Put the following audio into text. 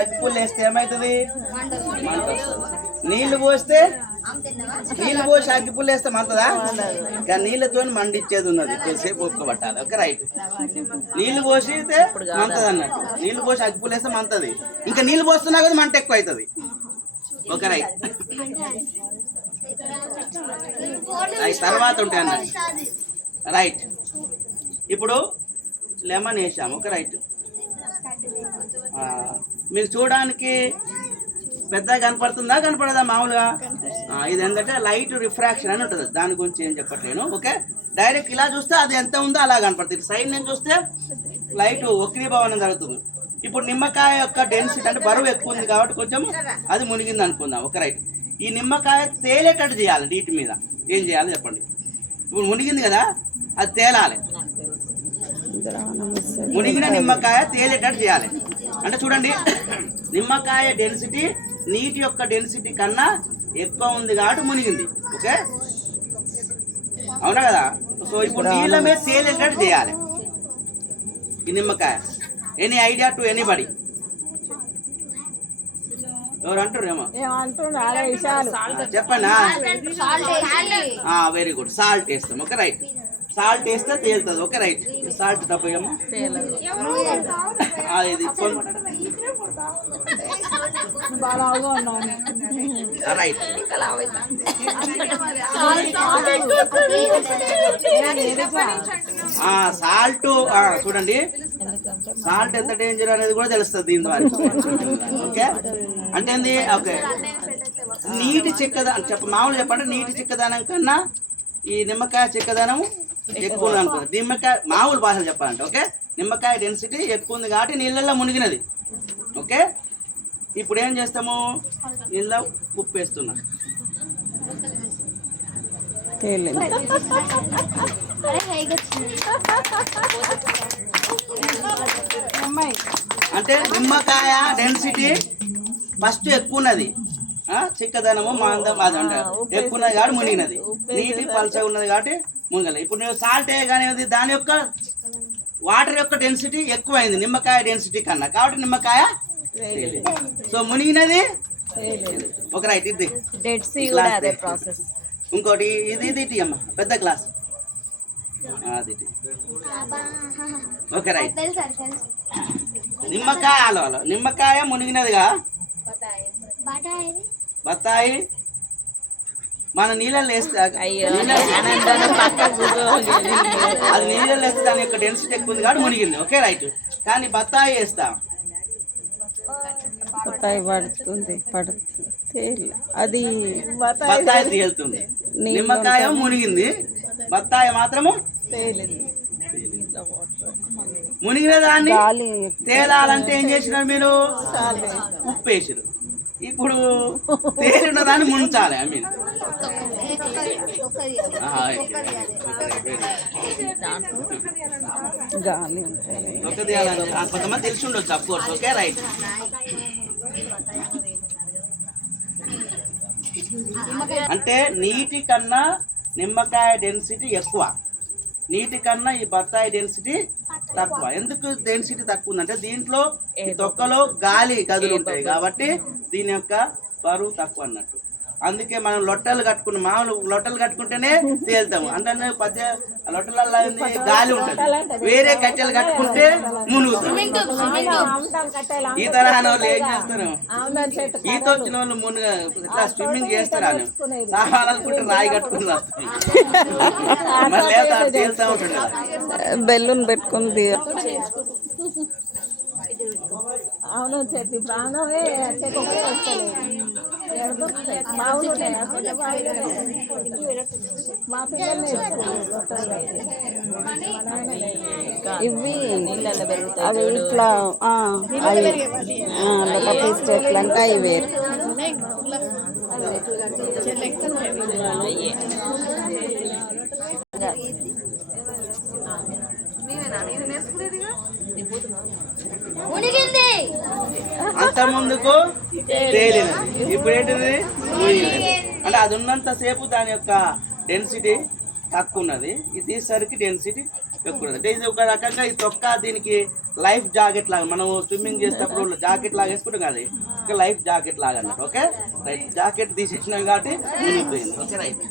అగ్గిపుల్ల వేస్తే ఏమవుతుంది నీళ్ళు పోస్తే? నీళ్ళు పోసి అగ్గిపుల్ల వేస్తే మంతదా కానీ నీళ్ళతో మండిచ్చేది ఉన్నది. కొద్దిసేపు ఒక్క పట్టాలి ఒక రైట్. నీళ్ళు పోసితే మంతది అన్నట్టు నీళ్ళు పోసి అగ్గిపుల్ల వేస్తే మంతది ఇంకా నీళ్ళు పోస్తున్నా కదా మంట ఎక్కువ అవుతుంది ఓకే రైట్. తర్వాత ఉంటాయి అన్నట్టు. రైట్. ఇప్పుడు లెమన్ వేసాము. Okay right. మీకు చూడడానికి పెద్దగా కనపడుతుందా? కనపడదా మామూలుగా? ఇది ఏంటంటే లైట్ రిఫ్రాక్షన్ అని ఉంటుంది. దాని గురించి ఏం చెప్పట్లేను. ఓకే? డైరెక్ట్ ఇలా చూస్తే అది ఎంత ఉందో అలా కనపడుతుంది. సైడ్ నుంచి చూస్తే లైట్ వక్రీభవనం జరుగుతుంది. ఇప్పుడు నిమ్మకాయ యొక్క డెన్సిటీ అంటే బరువు ఎక్కువ ఉంది కాబట్టి కొంచెం అది మునిగింది అనుకుందాం. Okay right. ఈ నిమ్మకాయ తేలేటట్టు చేయాలి నీటి మీద. ఏం చేయాలి చెప్పండి. ఇప్పుడు మునిగింది కదా? అది తేలాలి. మునిగిన నిమ్మకాయ తేలేటట్టు చేయాలి. అంటే చూడండి నిమ్మకాయ డెన్సిటీ నీటి యొక్క డెన్సిటీ కన్నా ఎక్కువ ఉంది కాబట్టి మునిగింది ఓకే? అవునా కదా? సో ఇప్పుడు నీళ్ళ మీద తేలేటట్టు చేయాలి. ఈ నిమ్మకాయ. ఎనీ ఐడియా టు ఎనీబడి ఎవరు అంటారు ఏమో? చెప్పండి వెరీ గుడ్ సాల్ట్ వేస్తాం ఓకే రైట్ సాల్ట్ వేస్తే తేలుతుంది. Okay right. సాల్ట్ డబ్బు ఏమో అది రైట్. సాల్ట్ చూడండి. సాల్ట్ ఎంత డేంజర్ అనేది కూడా తెలుస్తుంది దీని ద్వారా. ఓకే? అంటే ఏంది? ఓకే. నీటి చిక్కదనం చెప్ప మామూలు చెప్పండి నీటి చిక్కదనం కన్నా ఈ నిమ్మకాయ చిక్కదనం ఎక్కువ ఉంది అనుకో నిమ్మకాయ మామూలు భాషలు చెప్పాలంటే ఓకే? నిమ్మకాయ డెన్సిటీ ఎక్కువ ఉంది కాబట్టి నీళ్ళల్లో మునిగినది. ఓకే? ఇప్పుడు ఏం చేస్తాము? నీళ్ళ ఉప్పు వేస్తున్నా అంటే నిమ్మకాయ డెన్సిటీ ఫస్ట్ ఎక్కువ ఉన్నది. ఆ, చిక్కదనము మాందం అది అంటే ఎక్కువ ఉన్నది కాబట్టి మునిగినది. నీటి పలచగా ఉన్నది కాబట్టి మునగల ఇప్పుడు నేను సాల్ట్ వేయగానే అది దాని యొక్క వాటర్ యొక్క డెన్సిటీ ఎక్కువైంది. నిమ్మకాయ డెన్సిటీ కన్నా. కాబట్టి నిమ్మకాయ. సో మునిగినది ఒక రైట్ ఇది. డెడ్ సీ కూడా కూడా అదే అదే ప్రాసెస్ ఇంకోటి ఇది ఇది ఇటు అమ్మ. పెద్ద గ్లాస్ అది. Okay right. నిమ్మకాయ హలో నిమ్మకాయ మునిగినదిగా? బత్తాయి. మన నీళ్ళల్లో వేస్తే. అది నీళ్ళల్లో వేస్తే దాని యొక్క డెన్సిటీ ఎక్కువ ఉంది కాబట్టి మునిగింది. Okay right. కానీ బత్తాయి వేస్తా. బత్తాయి పడుతుంది పడుతుంది అది బత్తాయి తేలుతుంది. నిమ్మకాయ మునిగింది. బత్తాయి మాత్రము మునిగిన దాన్ని తేలాలంటే ఏం చేసినారు మీరు? ఉప్పు వేసారు ఇప్పుడు తేలిన దాన్ని ముంచాలి ఐ మీన్. గాలి కొంతమంది తెలిసి ఉండొచ్చు అఫ్ కోర్స్ ఓకే రైట్ అంటే నీటి కన్నా నిమ్మకాయ డెన్సిటీ ఎక్కువ. నీటి కన్నా ఈ బత్తాయి డెన్సిటీ తక్కువ. ఎందుకు డెన్సిటీ తక్కువ ఉందంటే దీంట్లో ఈ తొక్కలో గాలి గదులు ఉంటాయి కాబట్టి దీని యొక్క బరువు తక్కువ అన్నట్టు. అందుకే మనం లొట్టలు కట్టుకున్న మామూలు లొట్టలు కట్టుకుంటేనే తేలుతాము. అంటే పద్య ఆ లొట్టలలో ఏంది? గాలి ఉంటుంది. వేరే కట్టెలు కట్టుకుంటే మునుగుతాం. ఈ తరహా వాళ్ళు ఏం చేస్తారు? ఈత వచ్చిన వాళ్ళు మునుగ ఇట్లా స్విమ్మింగ్ చేస్తారు అని. సాహాలనుకుంటే రాయి కట్టుకుని వస్తారు తేలుతా ఉంటాడు. కదా బెలూన్ పెట్టుకుని తీయ అవును చెప్పి ప్రాణమే చెప్పి ఇవి అవి ఇట్లా ఆ, అవి లోపల స్టెప్లు అంటే అవి వేరు గతముందుకు ముందుకు తేలినది ఇప్పుడు ఏంటిది అంటే అది ఉన్నంత సేపు దాని యొక్క డెన్సిటీ తక్కువ ఉన్నది ఇది తీసేసరికి డెన్సిటీ ఎక్కువ ఉంటుంది. అంటే ఇది ఒక రకంగా ఈ తొక్క దీనికి లైఫ్ జాకెట్ లాగా మనం స్విమ్మింగ్ చేసేటప్పుడు జాకెట్ లాగా వేసుకుంటాం కదా ఒక లైఫ్ జాకెట్ లాగా అన్నట్టు ఓకే? రైట్ జాకెట్ తీసేసినాం కాబట్టి మునిగిపోయింది. Okay right.